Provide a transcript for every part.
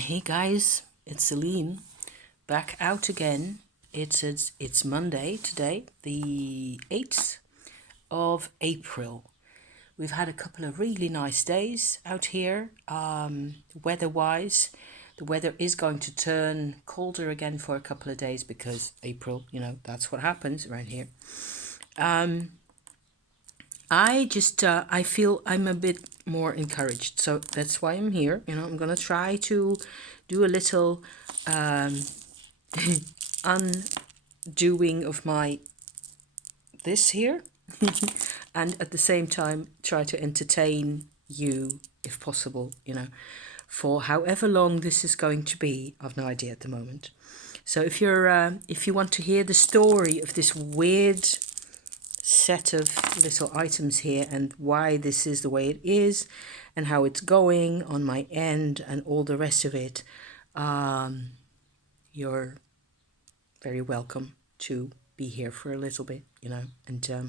Hey guys, it's Celine, back out again. It's Monday today, the 8th of April. We've had a couple of really nice days out here, weather-wise. The weather is going to turn colder again for a couple of days because April, that's what happens right here. I feel I'm a bit more encouraged, so that's why I'm here. I'm gonna try to do a little undoing of my this here, and at the same time try to entertain you if possible. For however long this is going to be, I've no idea at the moment. So if you want to hear the story of this weird set of little items here and why this is the way it is and how it's going on my end and all the rest of it, you're very welcome to be here for a little bit, and I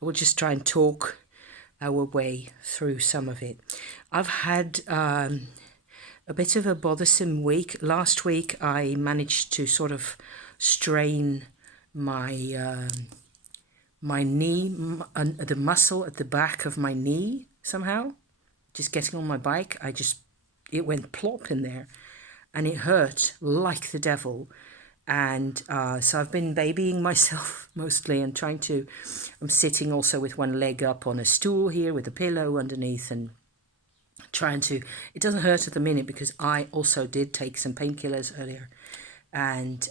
will just try and talk our way through some of it. I've had a bit of a bothersome week. Last week I managed to sort of strain my my knee, the muscle at the back of my knee somehow. Just getting on my bike, it went plop in there and it hurt like the devil. And so I've been babying myself mostly and I'm sitting also with one leg up on a stool here with a pillow underneath and it doesn't hurt at the minute because I also did take some painkillers earlier. And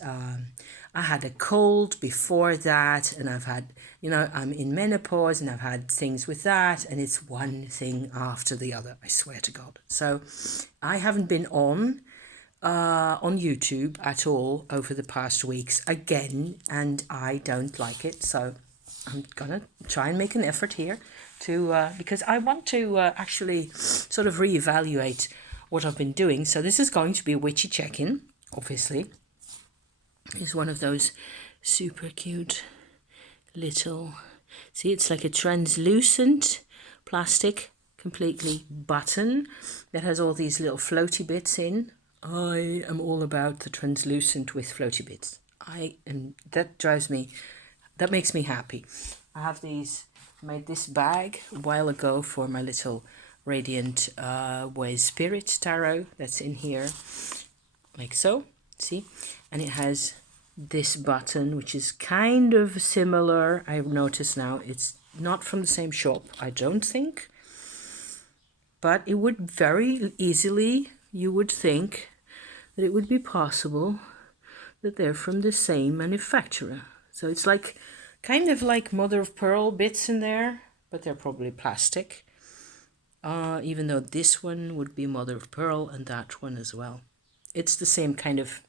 I had a cold before that, and I've had, I'm in menopause and I've had things with that, and it's one thing after the other, I swear to God. So I haven't been on YouTube at all over the past weeks again, and I don't like it. So I'm gonna try and make an effort here to because I want to actually sort of reevaluate what I've been doing. So this is going to be a witchy check-in, obviously. It's one of those super cute little, see, it's like a translucent plastic completely button that has all these little floaty bits in. I am all about the translucent with floaty bits. That makes me happy. I have made this bag a while ago for my little Radiant Way Spirit Tarot that's in here, like so, see? And it has this button, which is kind of similar. I've noticed now it's not from the same shop, I don't think, but it would very easily, you would think that it would be possible that they're from the same manufacturer. So it's like kind of like mother of pearl bits in there, but they're probably plastic, even though this one would be mother of pearl and that one as well. It's the same kind of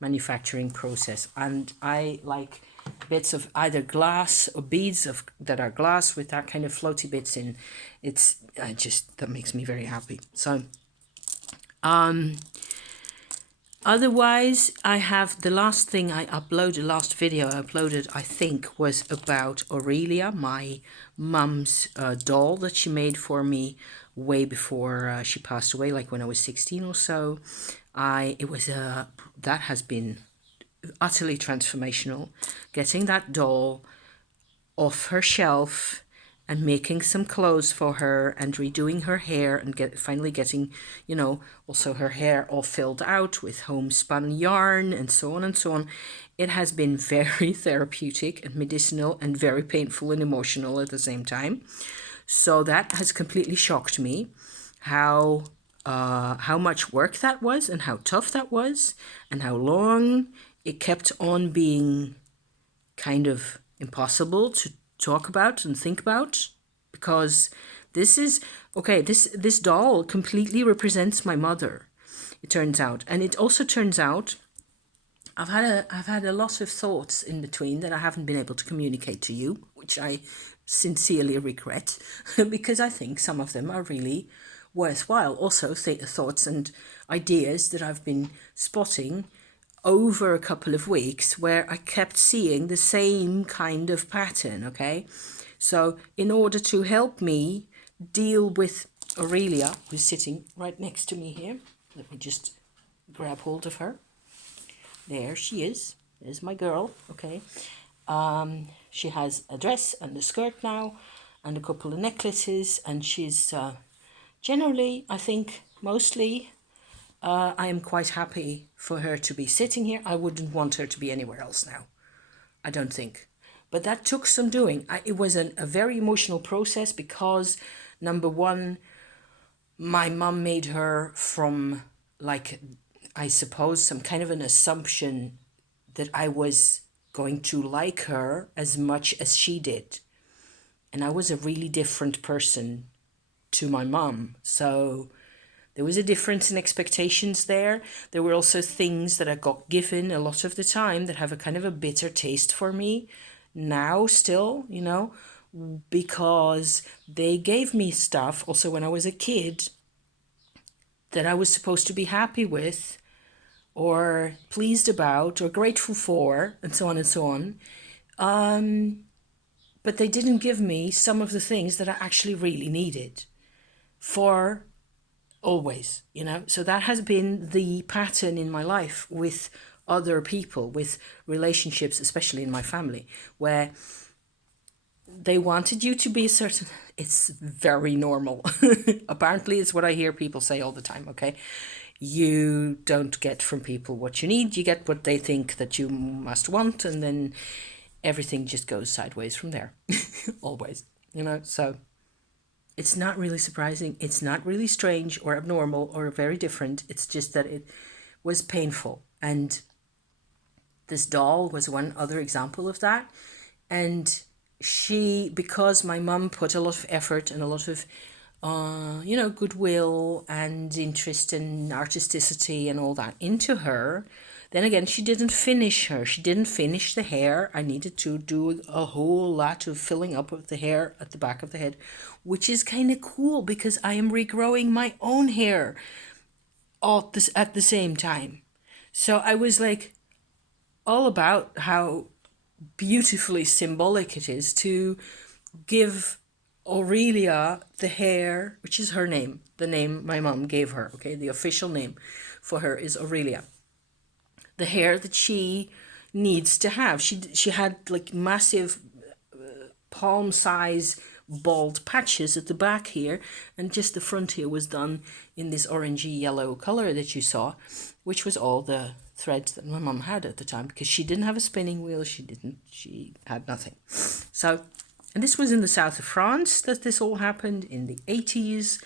manufacturing process, and I like bits of either glass or beads that are glass with that kind of floaty bits in. That makes me very happy. So otherwise, I have the last thing I uploaded, last video I uploaded, I think, was about Aurelia, my mum's doll that she made for me way before she passed away, like when I was 16 or so. That has been utterly transformational. Getting that doll off her shelf and making some clothes for her and redoing her hair and finally getting, also her hair all filled out with homespun yarn and so on and so on. It has been very therapeutic and medicinal and very painful and emotional at the same time. So that has completely shocked me, how much work that was and how tough that was and how long it kept on being kind of impossible to talk about and think about, because this doll completely represents my mother, it turns out. And it also turns out I've had a lot of thoughts in between that I haven't been able to communicate to you, which I sincerely regret because I think some of them are really worthwhile. Also thoughts and ideas that I've been spotting over a couple of weeks where I kept seeing the same kind of pattern, okay? So in order to help me deal with Aurelia, who's sitting right next to me here, let me just grab hold of her. There she is. There's my girl, okay? She has a dress and a skirt now and a couple of necklaces, and she's generally, I think, mostly, I am quite happy for her to be sitting here. I wouldn't want her to be anywhere else now. I don't think. But that took some doing. It was a very emotional process because, number one, my mum made her from, like, I suppose, some kind of an assumption that I was going to like her as much as she did. And I was a really different person to my mum. So there was a difference in expectations there. There were also things that I got given a lot of the time that have a kind of a bitter taste for me now still, you know, because they gave me stuff also when I was a kid that I was supposed to be happy with or pleased about or grateful for, and so on and so on. But they didn't give me some of the things that I actually really needed for always, you know. So that has been the pattern in my life with other people, with relationships, especially in my family, where they wanted you to be a certain, it's very normal. Apparently it's what I hear people say all the time, okay? You don't get from people what you need, you get what they think that you must want, and then everything just goes sideways from there. Always, you know. So it's not really surprising, it's not really strange or abnormal or very different, it's just that it was painful. And this doll was one other example of that. And she, because my mum put a lot of effort and a lot of you know, goodwill and interest and artisticity and all that into her, then again, she didn't finish her. She didn't finish the hair. I needed to do a whole lot of filling up of the hair at the back of the head, which is kind of cool because I am regrowing my own hair all this at the same time. So I was like all about how beautifully symbolic it is to give Aurelia the hair, which is her name, the name my mom gave her, okay? The official name for her is Aurelia. The hair that she needs to have. She had like massive palm size bald patches at the back here, and just the front here was done in this orangey yellow color that you saw, which was all the threads that my mum had at the time, because she didn't have a spinning wheel, she had nothing. So, and this was in the south of France that this all happened in the 80s.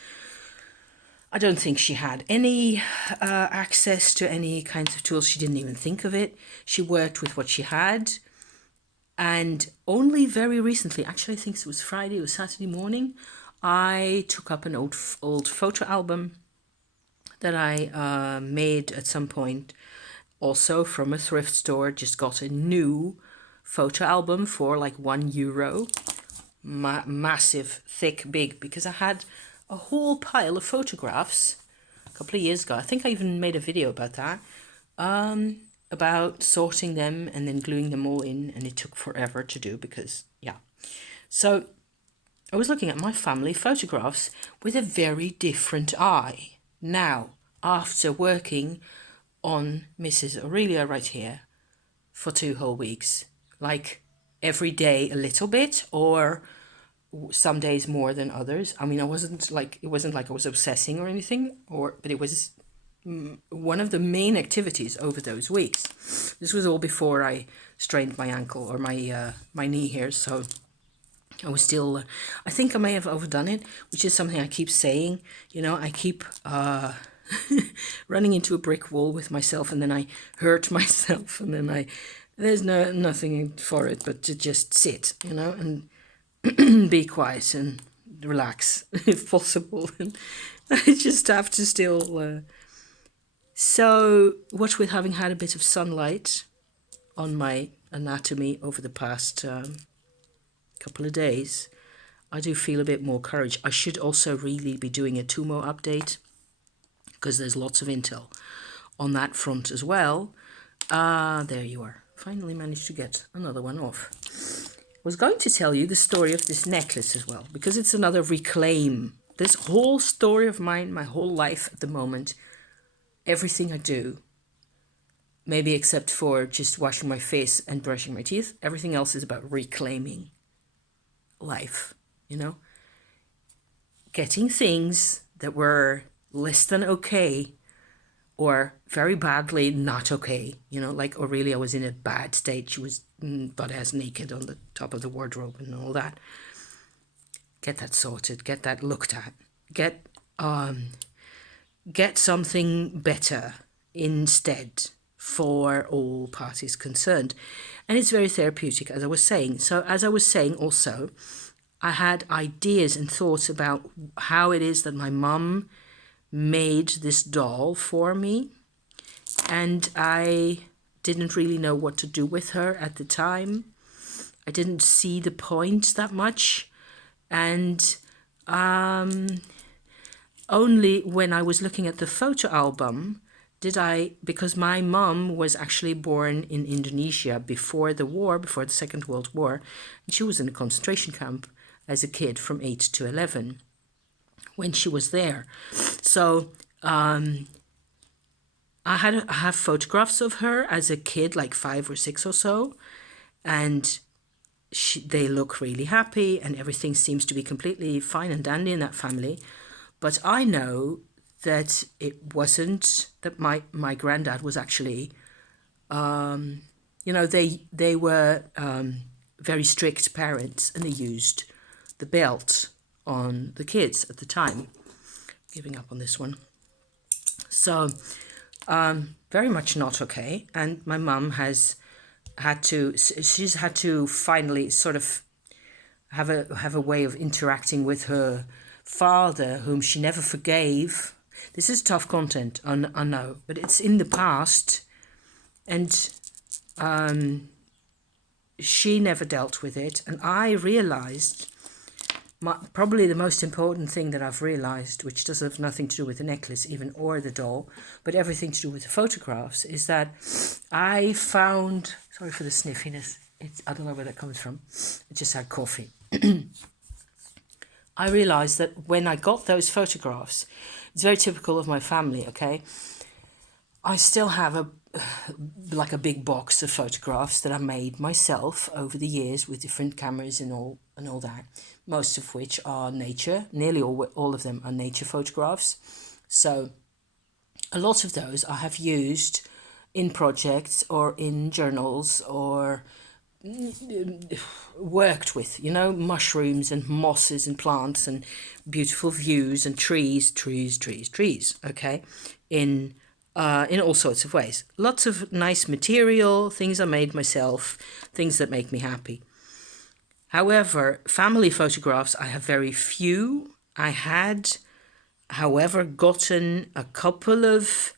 I don't think she had any access to any kinds of tools. She didn't even think of it. She worked with what she had. And only very recently, actually I think it was Friday or Saturday morning, I took up an old photo album that I made at some point, also from a thrift store. Just got a new photo album for like €1. Massive, thick, big, because I had a whole pile of photographs a couple of years ago. I think I even made a video about that, about sorting them and then gluing them all in, and it took forever to do because, yeah. So I was looking at my family photographs with a very different eye now, after working on Mrs. Aurelia right here for 2 whole weeks, like every day a little bit, or some days more than others. I mean, it wasn't like I was obsessing or anything, but it was one of the main activities over those weeks. This was all before I strained my ankle or my knee here, so I was still, I think I may have overdone it, which is something I keep saying. You know, I keep running into a brick wall with myself, and then I hurt myself, and then there's nothing for it but to just sit, you know, and be quiet and relax if possible. And I just have to still. So, what with having had a bit of sunlight on my anatomy over the past couple of days, I do feel a bit more courage. I should also really be doing a Tumo update, because there's lots of intel on that front as well. There you are. Finally managed to get another one off. Was going to tell you the story of this necklace as well, because it's another reclaim. This whole story of mine, my whole life at the moment, everything I do, maybe except for just washing my face and brushing my teeth, everything else is about reclaiming life, you know? Getting things that were less than okay or very badly not okay, you know, like Aurelia was in a bad state. She was butt-ass naked on the top of the wardrobe and all that. Get that sorted, get that looked at, get something better instead for all parties concerned. And it's very therapeutic, as I was saying. So as I was saying also, I had ideas and thoughts about how it is that my mum made this doll for me, and I didn't really know what to do with her at the time. I didn't see the point that much, and only when I was looking at the photo album did I, because my mum was actually born in Indonesia before the war, before the Second World War, and she was in a concentration camp as a kid from 8 to 11 when she was there. So I have photographs of her as a kid, like 5 or 6 or so, and they look really happy and everything seems to be completely fine and dandy in that family. But I know that it wasn't, that my granddad was actually, you know, they were very strict parents, and they used the belt on the kids at the time. Giving up on this one. So very much not okay. And my mum she's had to finally sort of have a way of interacting with her father, whom she never forgave. This is tough content, I know, but it's in the past, and she never dealt with it. And I realized, probably the most important thing that I've realized, which does have nothing to do with the necklace even or the doll, but everything to do with the photographs, is that I found, sorry for the sniffiness, I don't know where that comes from, I just had coffee. I realized that when I got those photographs, it's very typical of my family, okay? I still have a big box of photographs that I made myself over the years with different cameras and all that, most of which are nature. Nearly all of them are nature photographs. So a lot of those I have used in projects or in journals, or worked with, you know, mushrooms and mosses and plants and beautiful views and trees, okay, in all sorts of ways. Lots of nice material, things I made myself, things that make me happy. However, family photographs, I have very few. I had, however, gotten a couple of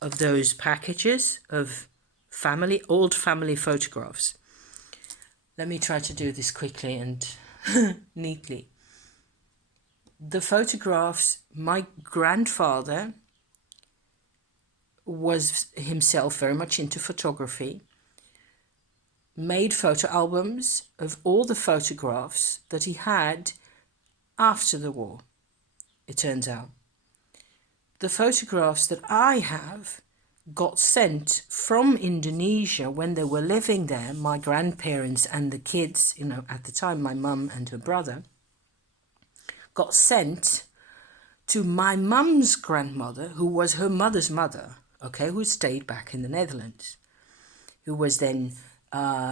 those packages of old family photographs. Let me try to do this quickly and neatly. The photographs, my grandfather was himself very much into photography, made photo albums of all the photographs that he had after the war, it turns out. The photographs that I have got sent from Indonesia when they were living there, my grandparents and the kids, you know, at the time, my mum and her brother, got sent to my mum's grandmother, who was her mother's mother, okay, who stayed back in the Netherlands, who was then,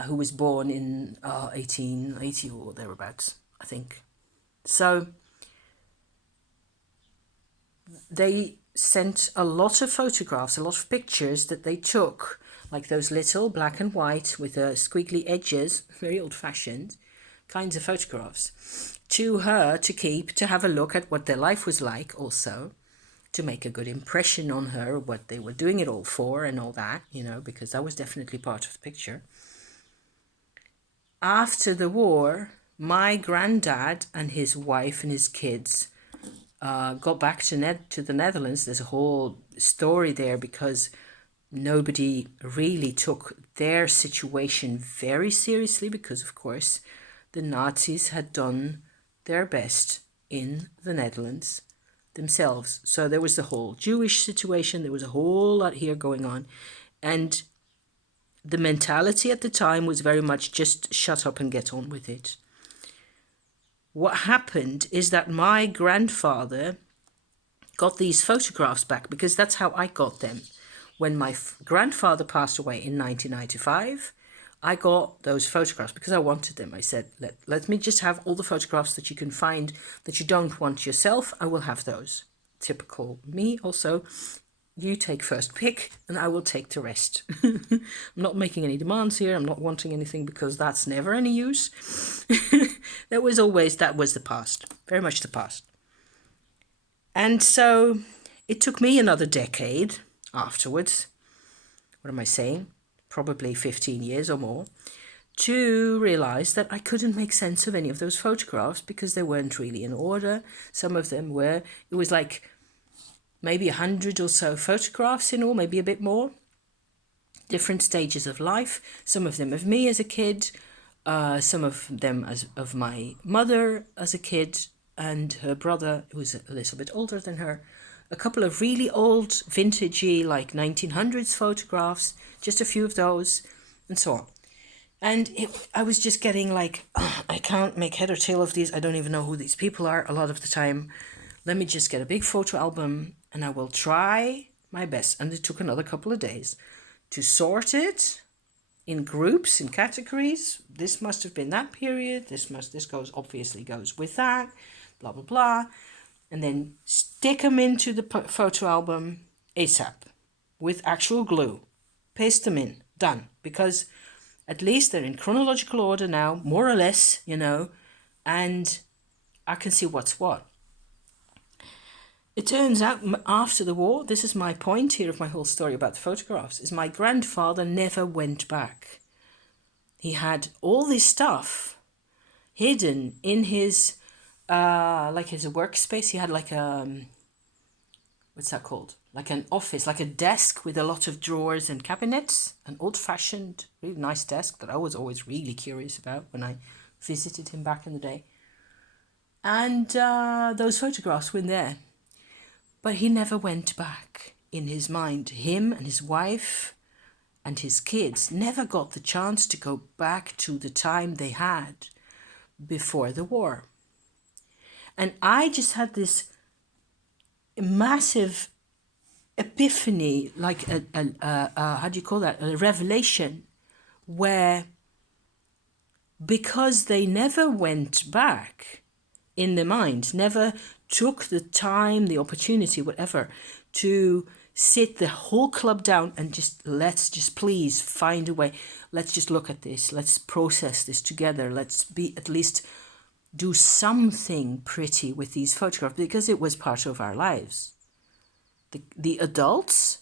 who was born in 1880 or thereabouts, I think. So they sent a lot of photographs, a lot of pictures that they took, like those little black and white with squiggly edges, very old-fashioned kinds of photographs, to her to keep, to have a look at what their life was like, also to make a good impression on her, what they were doing it all for and all that, you know, because that was definitely part of the picture. After the war, my granddad and his wife and his kids got back to the Netherlands. There's a whole story there because nobody really took their situation very seriously, because of course the Nazis had done their best in the Netherlands themselves. So there was the whole Jewish situation. There was a whole lot here going on. And the mentality at the time was very much just shut up and get on with it. What happened is that my grandfather got these photographs back, because that's how I got them. When my grandfather passed away in 1995, I got those photographs because I wanted them. I said, let me just have all the photographs that you can find that you don't want yourself. I will have those. Typical me also. You take first pick and I will take the rest. I'm not making any demands here. I'm not wanting anything, because that's never any use. That was the past, very much the past. And so it took me another decade afterwards, what am I saying? Probably 15 years or more, to realize that I couldn't make sense of any of those photographs because they weren't really in order. Some of them were, it was like maybe 100 or so photographs in all, maybe a bit more. Different stages of life. Some of them of me as a kid, some of them of my mother as a kid, and her brother, who was a little bit older than her. A couple of really old, vintagey, like 1900s photographs, just a few of those, and so on. And I was just getting like, oh, I can't make head or tail of these. I don't even know who these people are a lot of the time. Let me just get a big photo album and I will try my best. And it took another couple of days to sort it in groups, in categories. This must have been that period. This obviously goes with that, blah, blah, blah. And then stick them into the photo album ASAP with actual glue. Paste them in, done. Because at least they're in chronological order now, more or less, and I can see what's what. It turns out after the war, this is my point here of my whole story about the photographs, is my grandfather never went back. He had all this stuff hidden in his, like his workspace. He had like what's that called? Like an office, like a desk with a lot of drawers and cabinets, an old-fashioned, really nice desk that I was always really curious about when I visited him back in the day. And those photographs were in there. But he never went back in his mind. Him and his wife and his kids never got the chance to go back to the time they had before the war. And I just had this massive epiphany, like how do you call that? A revelation, where because they never went back in their mind, never took the time, the opportunity, whatever, to sit the whole club down and let's just please find a way. Let's just look at this. Let's process this together. Let's at least do something pretty with these photographs, because it was part of our lives. The adults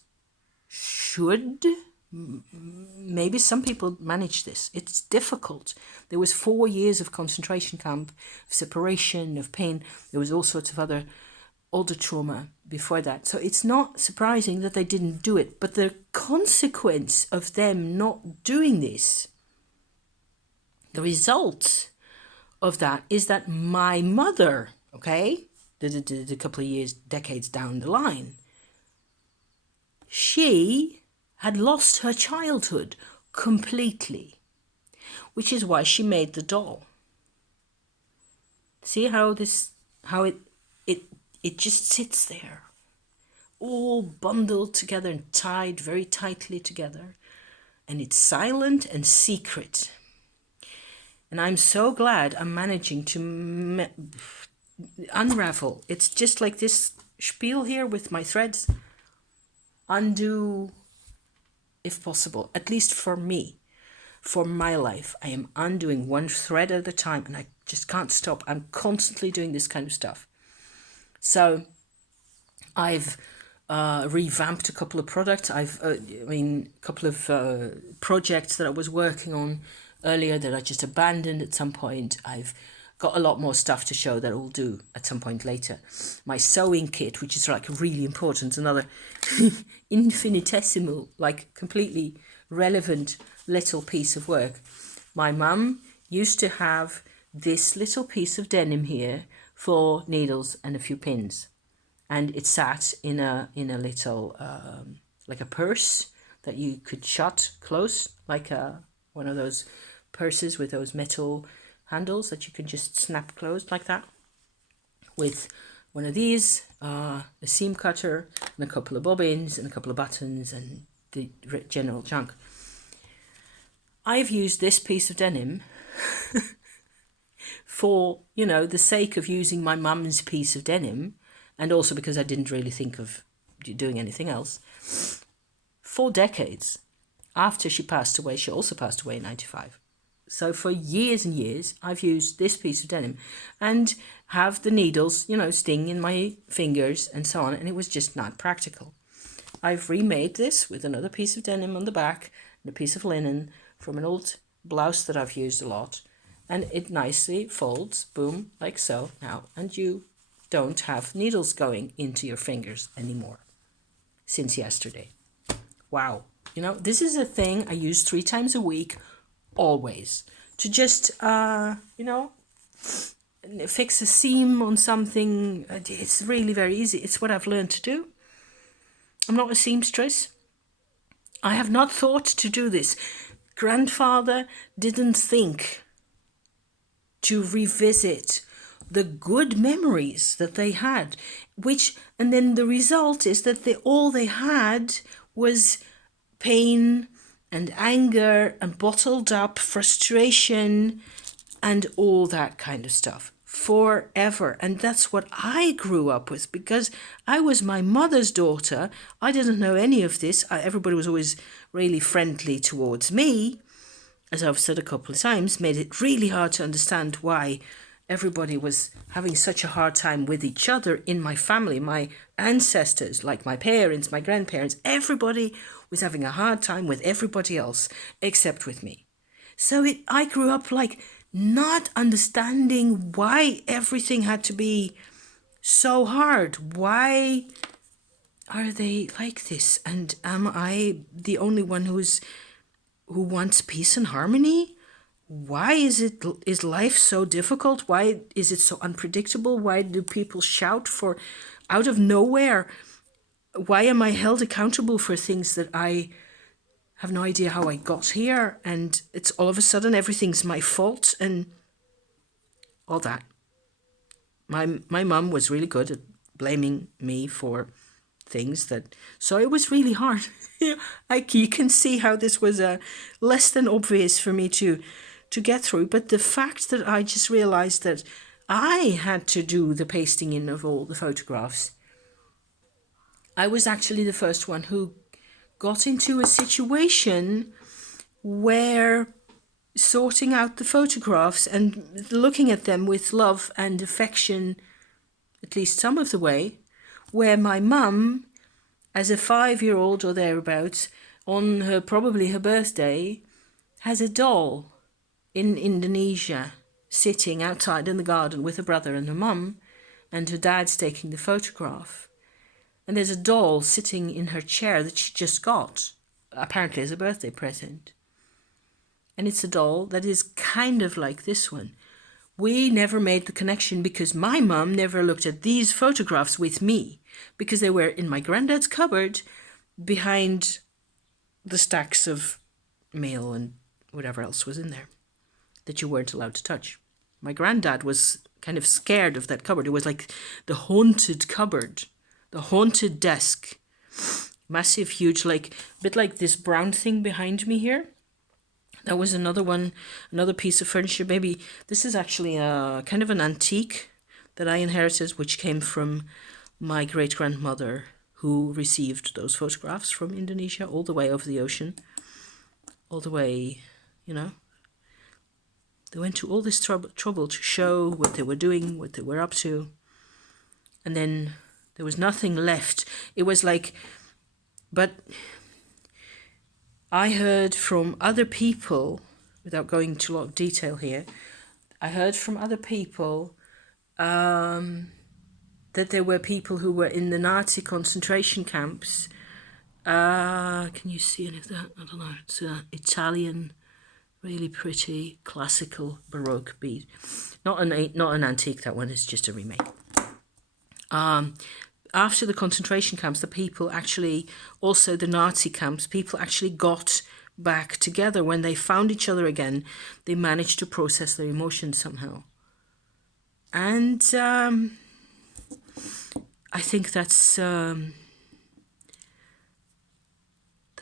should, maybe some people manage this. It's difficult. There was 4 years of concentration camp, of separation, of pain. There was all sorts of older trauma before that. So it's not surprising that they didn't do it. But the consequence of them not doing this, the result of that is that my mother, okay, the couple of years, decades down the line, she had lost her childhood completely, which is why she made the doll. See how it just sits there, all bundled together and tied very tightly together, and it's silent and secret. And I'm so glad I'm managing to unravel. It's just like this spiel here with my threads. Undo, if possible, at least for me, for my life. I am undoing one thread at a time, and I just can't stop. I'm constantly doing this kind of stuff. So I've revamped a couple of products. A couple of projects that I was working on earlier that I just abandoned at some point. I've got a lot more stuff to show that I'll do at some point later. My sewing kit, which is like really important, another infinitesimal, like completely relevant little piece of work. My mum used to have this little piece of denim here for needles and a few pins. and it sat in a little like a purse that you could shut close, like one of those purses with those metal handles that you can just snap closed like that, with one of these, a seam cutter, and a couple of bobbins, and a couple of buttons, and the general junk. I've used this piece of denim for, the sake of using my mum's piece of denim, and also because I didn't really think of doing anything else, for decades. After she passed away, she also passed away in 95. So for years and years, I've used this piece of denim and have the needles, sting in my fingers and so on. And it was just not practical. I've remade this with another piece of denim on the back and a piece of linen from an old blouse that I've used a lot. And it nicely folds, boom, like so now. And you don't have needles going into your fingers anymore since yesterday. Wow. This is a thing I use 3 times a week, always, to just, fix a seam on something. It's really very easy. It's what I've learned to do. I'm not a seamstress. I have not thought to do this. Grandfather didn't think to revisit the good memories that they had, and then the result is that all they had was pain and anger and bottled up frustration and all that kind of stuff forever. And that's what I grew up with, because I was my mother's daughter. I didn't know any of this. Everybody was always really friendly towards me, as I've said a couple of times, made it really hard to understand why everybody was having such a hard time with each other in my family. My ancestors, like my parents, my grandparents, everybody was having a hard time with everybody else except with me. So I grew up like not understanding why everything had to be so hard. Why are they like this? And am I the only one who wants peace and harmony? Why is life so difficult? Why is it so unpredictable? Why do people shout for out of nowhere? Why am I held accountable for things that I have no idea how I got here? And it's all of a sudden everything's my fault and all that. My mum was really good at blaming me for things so it was really hard. You can see how this was less than obvious for me to get through. But the fact that I just realized that I had to do the pasting in of all the photographs, I was actually the first one who got into a situation where sorting out the photographs and looking at them with love and affection, at least some of the way, where my mum, as a 5-year-old or thereabouts, on probably her birthday, has a doll in Indonesia sitting outside in the garden with her brother and her mum, and her dad's taking the photograph. And there's a doll sitting in her chair that she just got, apparently as a birthday present. And it's a doll that is kind of like this one. We never made the connection because my mum never looked at these photographs with me, because they were in my granddad's cupboard behind the stacks of mail and whatever else was in there that you weren't allowed to touch. My granddad was kind of scared of that cupboard. It was like the haunted cupboard, the haunted desk. Massive, huge, like a bit like this brown thing behind me here. That was another piece of furniture. Maybe this is actually a kind of an antique that I inherited, which came from my great-grandmother, who received those photographs from Indonesia all the way over the ocean, all the way, They went to all this trouble to show what they were doing, what they were up to. And then there was nothing left. It was like, but I heard from other people, without going into a lot of detail here, I heard from other people that there were people who were in the Nazi concentration camps. Can you see any of that? I don't know. It's Italian, really pretty, classical, Baroque bead. Not an antique, that one is just a remake. after the concentration camps, the people actually, also the Nazi camps, people actually got back together. When they found each other again, they managed to process their emotions somehow. And I think that's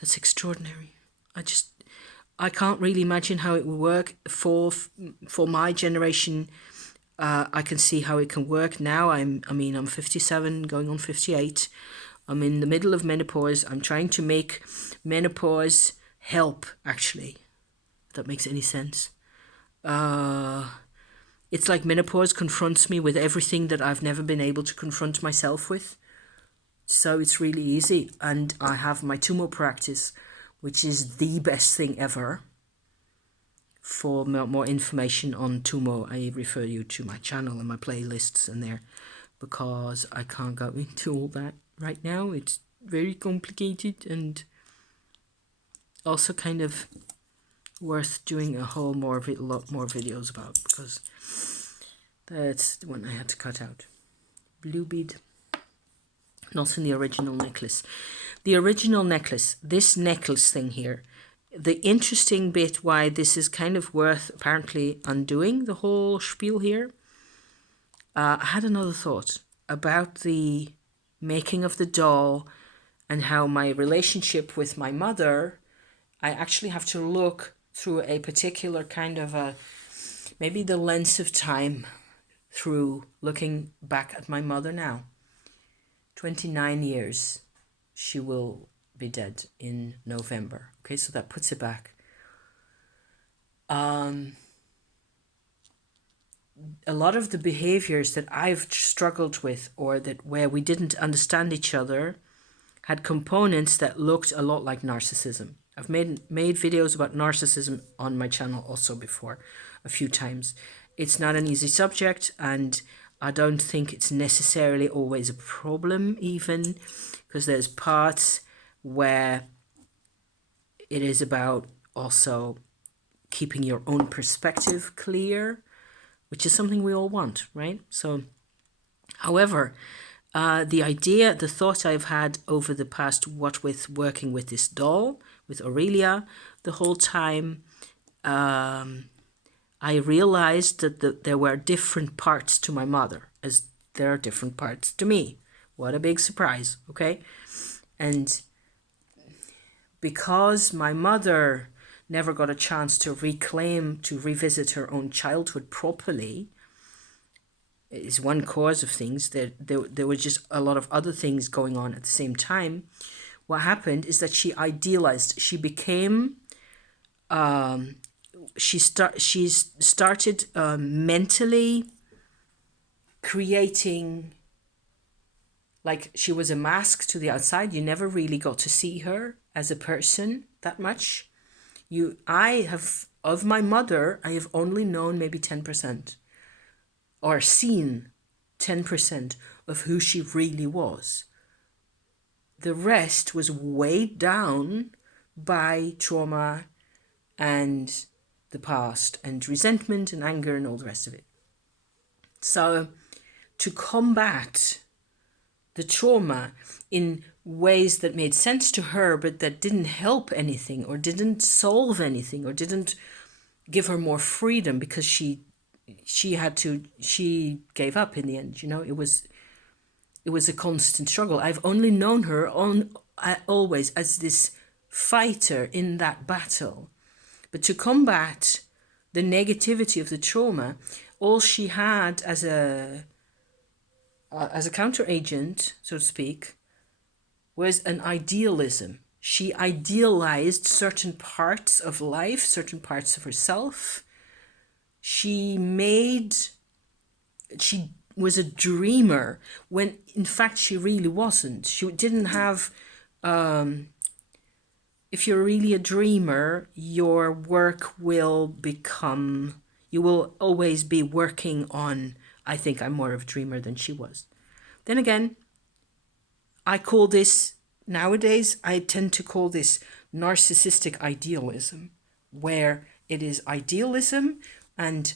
extraordinary. I can't really imagine how it will work for my generation. I can see how it can work now. I'm 57, going on 58. I'm in the middle of menopause. I'm trying to make menopause help, actually, if that makes any sense. It's like menopause confronts me with everything that I've never been able to confront myself with. So it's really easy. And I have my Tumo practice, which is the best thing ever. For more information on Tumo, I refer you to my channel and my playlists in there, because I can't go into all that right now. It's very complicated and also kind of worth doing a whole lot more videos about, because that's the one I had to cut out. Blue bead, not in the original necklace. The original necklace, this necklace thing here, the interesting bit why this is kind of worth apparently undoing the whole spiel here. I had another thought about the making of the doll and how my relationship with my mother, I actually have to look through a particular kind of maybe the lens of time, through looking back at my mother now. 29 years. She will be dead in November. Okay, so that puts it back. A lot of the behaviors that I've struggled with, or that where we didn't understand each other, had components that looked a lot like narcissism. I've made videos about narcissism on my channel also before, a few times. It's not an easy subject, and I don't think it's necessarily always a problem even, because there's parts where it is about also keeping your own perspective clear, which is something we all want, right? So, however, the thought I've had over the past, what with working with this doll, with Aurelia, the whole time, I realized that there were different parts to my mother, as there are different parts to me. What a big surprise, okay? And because my mother never got a chance to revisit her own childhood properly, is one cause of things. There were just a lot of other things going on at the same time. What happened is that she idealized. She became, she started mentally creating, like she was a mask to the outside. You never really got to see her as a person that much. Of my mother, I have only known maybe 10%, or seen 10% of who she really was. The rest was weighed down by trauma and the past and resentment and anger and all the rest of it. So to combat the trauma in ways that made sense to her, but that didn't help anything or didn't solve anything or didn't give her more freedom, because she gave up in the end. It was a constant struggle. I've only known her always as this fighter in that battle. But to combat the negativity of the trauma, all she had as a counter agent, so to speak, was an idealism. She idealized certain parts of life, certain parts of herself. She was a dreamer when in fact she really wasn't. She didn't have, if you're really a dreamer, your work will become, you will always be working on, I think I'm more of a dreamer than she was. Then again, I call this, nowadays, I tend to call this narcissistic idealism, where it is idealism and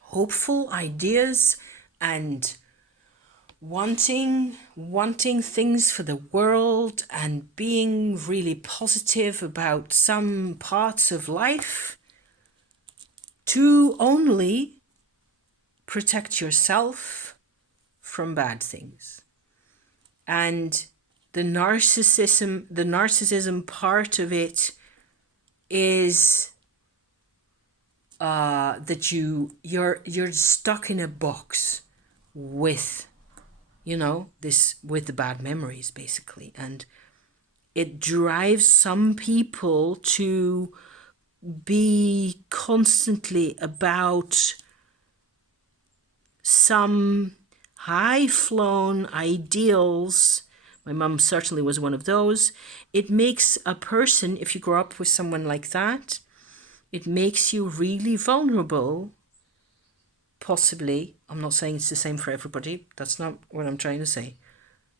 hopeful ideas and wanting things for the world and being really positive about some parts of life to only protect yourself from bad things. And the narcissism part of it is that you're stuck in a box with, this, with the bad memories, basically. And it drives some people to be constantly about some high-flown ideals. My mum certainly was one of those. It makes a person, if you grow up with someone like that, it makes you really vulnerable. Possibly, I'm not saying it's the same for everybody. That's not what I'm trying to say.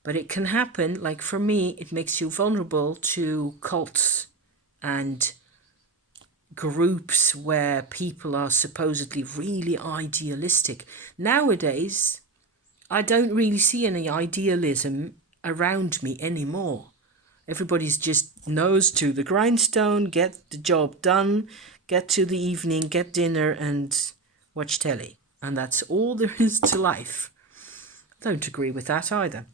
But it can happen, like for me, it makes you vulnerable to cults and groups where people are supposedly really idealistic. Nowadays, I don't really see any idealism around me anymore. Everybody's just nose to the grindstone, get the job done, get to the evening, get dinner and watch telly. And that's all there is to life. I don't agree with that either.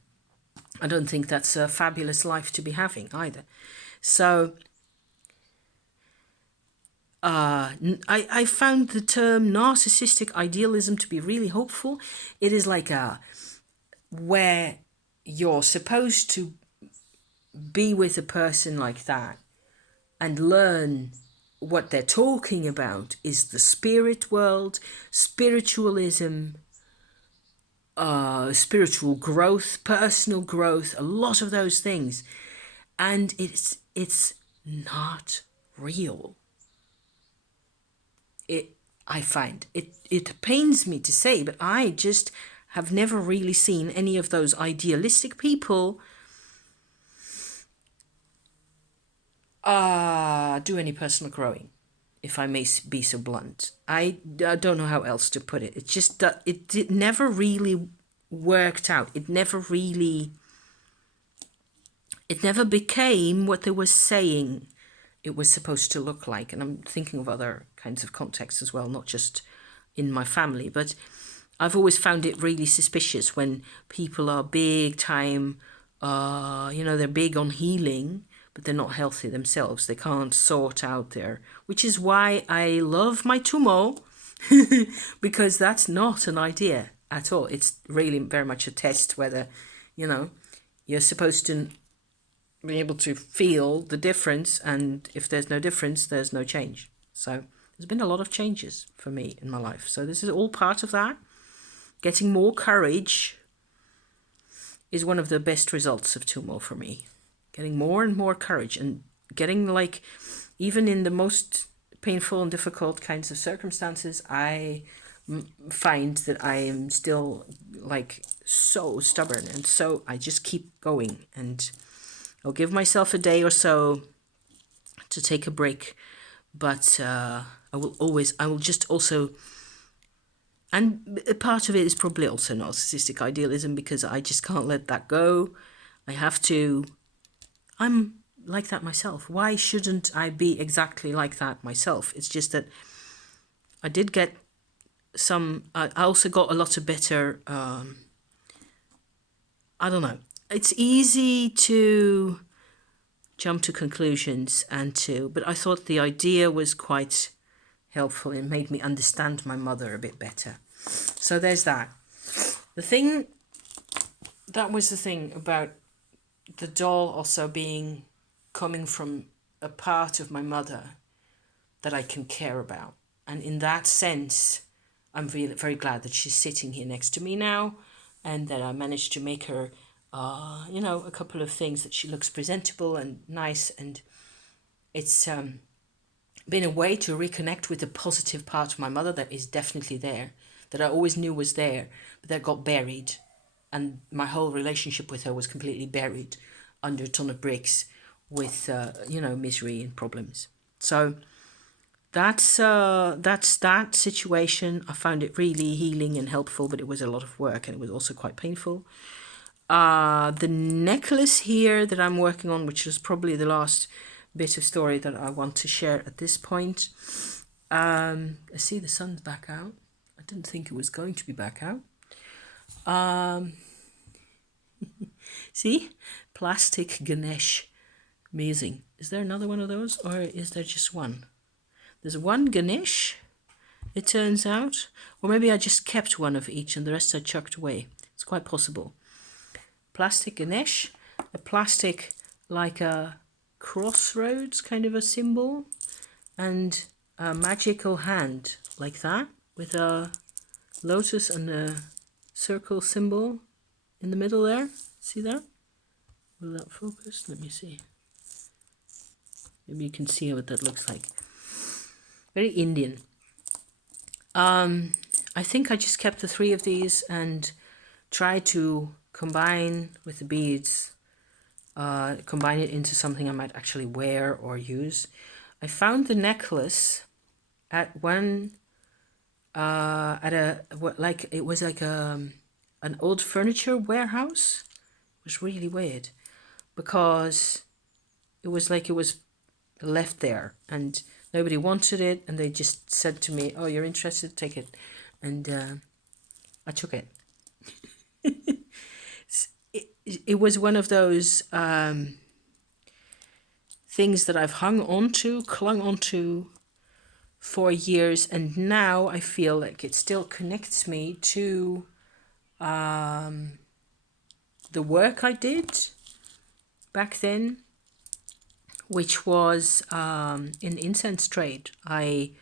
I don't think that's a fabulous life to be having either. So I found the term narcissistic idealism to be really hopeful. It is like where you're supposed to be with a person like that and learn what they're talking about is the spirit world, spiritualism, spiritual growth, personal growth, a lot of those things. And it's not real. I find it pains me to say, but I just have never really seen any of those idealistic people do any personal growing, if I may be so blunt. I don't know how else to put it. It's just that it never really worked out. It never became what they were saying it was supposed to look like. And I'm thinking of other kinds of contexts as well, not just in my family. But I've always found it really suspicious when people are big time, they're big on healing, but they're not healthy themselves. They can't sort out which is why I love my tumo, because that's not an idea at all. It's really very much a test whether, you're supposed to be able to feel the difference, and if there's no difference, there's no change. So there's been a lot of changes for me in my life. So this is all part of that. Getting more courage is one of the best results of Tumo for me. Getting more and more courage and getting even in the most painful and difficult kinds of circumstances, I find that I am still so stubborn, and so I just keep going, and I'll give myself a day or so to take a break, but I will just also, and a part of it is probably also narcissistic idealism, because I just can't let that go. I'm like that myself. Why shouldn't I be exactly like that myself? It's just that I did get I also got a lot of better, I don't know. It's easy to jump to conclusions but I thought the idea was quite helpful. It made me understand my mother a bit better. So there's that. That was the thing about the doll also coming from a part of my mother that I can care about. And in that sense, I'm really very glad that she's sitting here next to me now, and that I managed to make her, a couple of things that she looks presentable and nice. And it's been a way to reconnect with the positive part of my mother that is definitely there, that I always knew was there, but that got buried. And my whole relationship with her was completely buried under a ton of bricks with, misery and problems. So that's that situation. I found it really healing and helpful, but it was a lot of work and it was also quite painful. The necklace here that I'm working on, which is probably the last bit of story that I want to share at this point. I see the sun's back out. I didn't think it was going to be back out. See? Plastic Ganesh. Amazing. Is there another one of those, or is there just one? There's one Ganesh, it turns out. Or maybe I just kept one of each and the rest I chucked away. It's quite possible. Plastic Ganesh, a plastic like a crossroads kind of a symbol, and a magical hand like that with a lotus and a circle symbol in the middle there. See that? Will that focus? Let me see. Maybe you can see what that looks like. Very Indian. I think I just kept the 3 of these and tried to combine with the beads, combine it into something I might actually wear or use. I found the necklace at one, it was like an old furniture warehouse. It was really weird because it was like it was left there and nobody wanted it, and they just said to me, "Oh, you're interested? Take it," and I took it. It was one of those things that I've clung onto for years, and now I feel like it still connects me to the work I did back then, which was in incense trade. I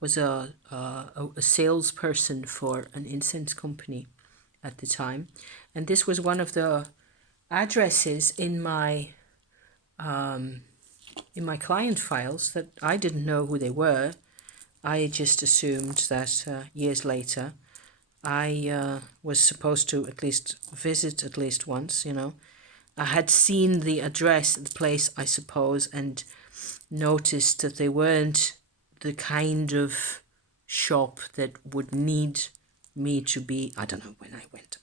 was a salesperson for an incense company at the time, and this was one of the addresses in my client files that I didn't know who they were. I just assumed that years later I was supposed to at least visit at least once, you know. I had seen the address, the place, I suppose, and noticed that they weren't the kind of shop that would need me to be. I don't know when I went.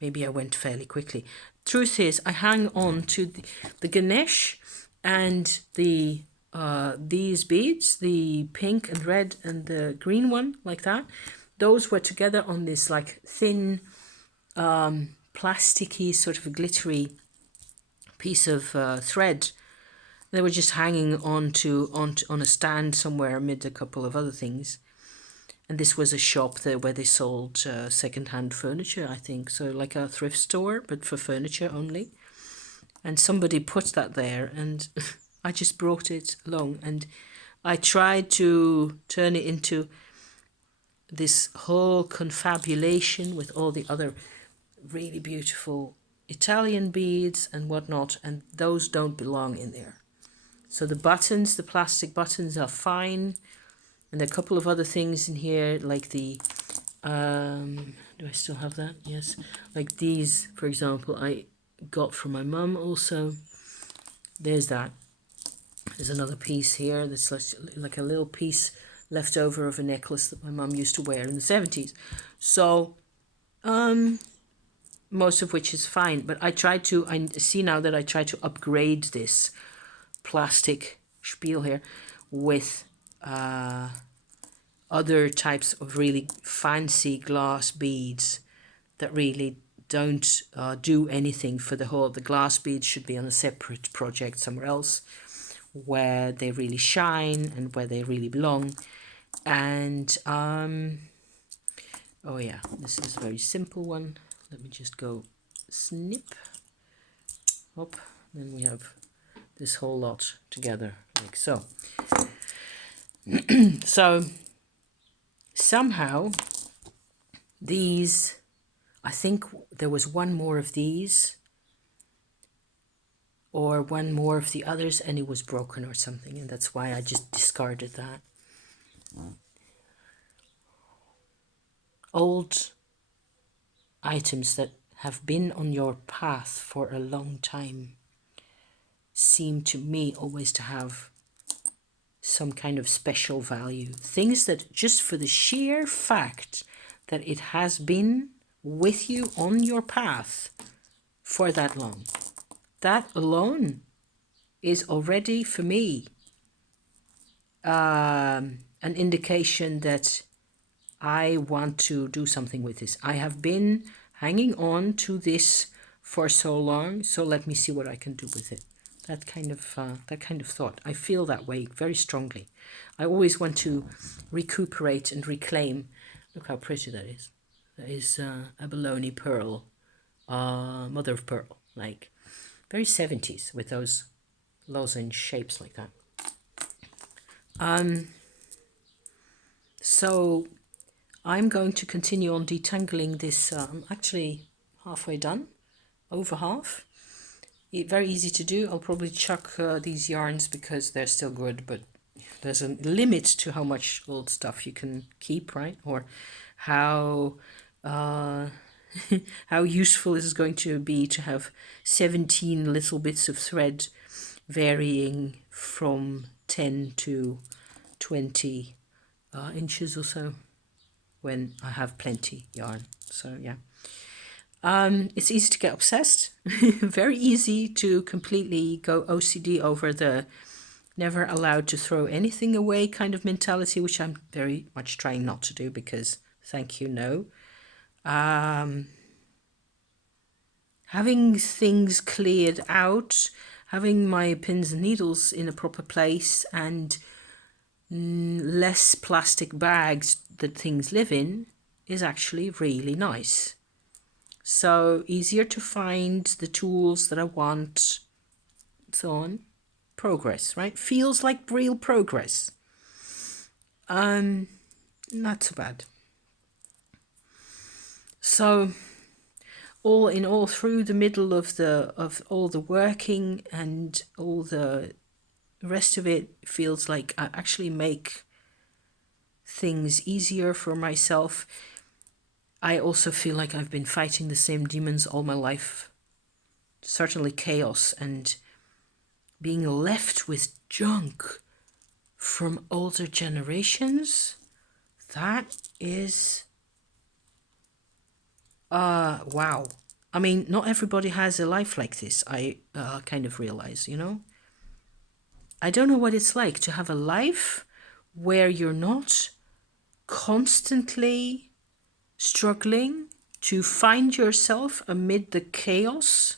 Maybe I went fairly quickly. Truth is, I hang on to the Ganesh and the these beads, the pink and red and the green one, like that. Those were together on this like thin, plasticky, sort of glittery piece of thread. They were just hanging on a stand somewhere amid a couple of other things. And this was a shop there where they sold second-hand furniture, I think. So like a thrift store, but for furniture only. And somebody put that there, and I just brought it along. And I tried to turn it into this whole confabulation with all the other really beautiful Italian beads and whatnot, and those don't belong in there. So the buttons, the plastic buttons, are fine. And there are a couple of other things in here, like the, do I still have that? Yes. Like these, for example, I got from my mum also. There's that. There's another piece here that's like a little piece left over of a necklace that my mum used to wear in the 70s. So, most of which is fine. But I see now that I try to upgrade this plastic spiel here with other types of really fancy glass beads that really don't do anything for the whole. The glass beads should be on a separate project somewhere else where they really shine and where they really belong. And oh yeah, this is a very simple one. Let me just go snip up, then we have this whole lot together like so. So somehow these, I think there was one more of these or one more of the others and it was broken or something, and that's why I just discarded that. Old items that have been on your path for a long time seem to me always to have some kind of special value. Things that just for the sheer fact that it has been with you on your path for that long. That alone is already, for me, an indication that I want to do something with this. I have been hanging on to this for so long, so let me see what I can do with it. That kind of thought. I feel that way very strongly. I always want to recuperate and reclaim. Look how pretty that is. That is a baloney pearl, mother of pearl, like very 70s with those lozenge shapes like that. So I'm going to continue on detangling this. I'm actually halfway done, over half. Very easy to do. I'll probably chuck these yarns because they're still good, but there's a limit to how much old stuff you can keep, right? Or how how useful it is going to be to have 17 little bits of thread varying from 10 to 20 inches or so when I have plenty yarn. So yeah. It's easy to get obsessed. Very easy to completely go OCD over the never allowed to throw anything away kind of mentality, which I'm very much trying not to do because thank you, no. Having things cleared out, having my pins and needles in a proper place, and less plastic bags that things live in is actually really nice. So easier to find the tools that I want, so on. Progress, right? Feels like real progress. Not so bad. So all in all, through the middle of all the working and all the rest of it, feels like I actually make things easier for myself. I also feel like I've been fighting the same demons all my life. Certainly chaos and being left with junk from older generations. That is wow. I mean, not everybody has a life like this, I kind of realize, you know. I don't know what it's like to have a life where you're not constantly struggling to find yourself amid the chaos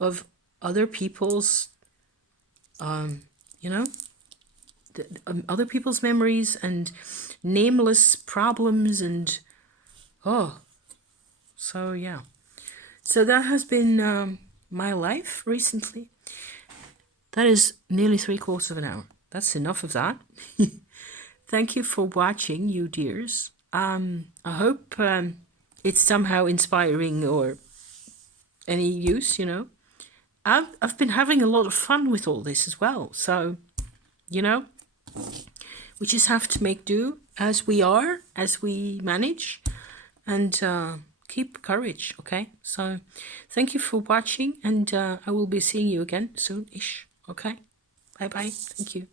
of other people's, you know, other people's memories and nameless problems and, oh, so yeah. So that has been my life recently. That is nearly 3/4 of an hour. That's enough of that. Thank you for watching, you dears. I hope it's somehow inspiring or any use, you know. I've been having a lot of fun with all this as well. So, you know, we just have to make do as we are, as we manage, and keep courage, okay? So thank you for watching, and I will be seeing you again soon-ish, okay? Bye-bye. Thank you.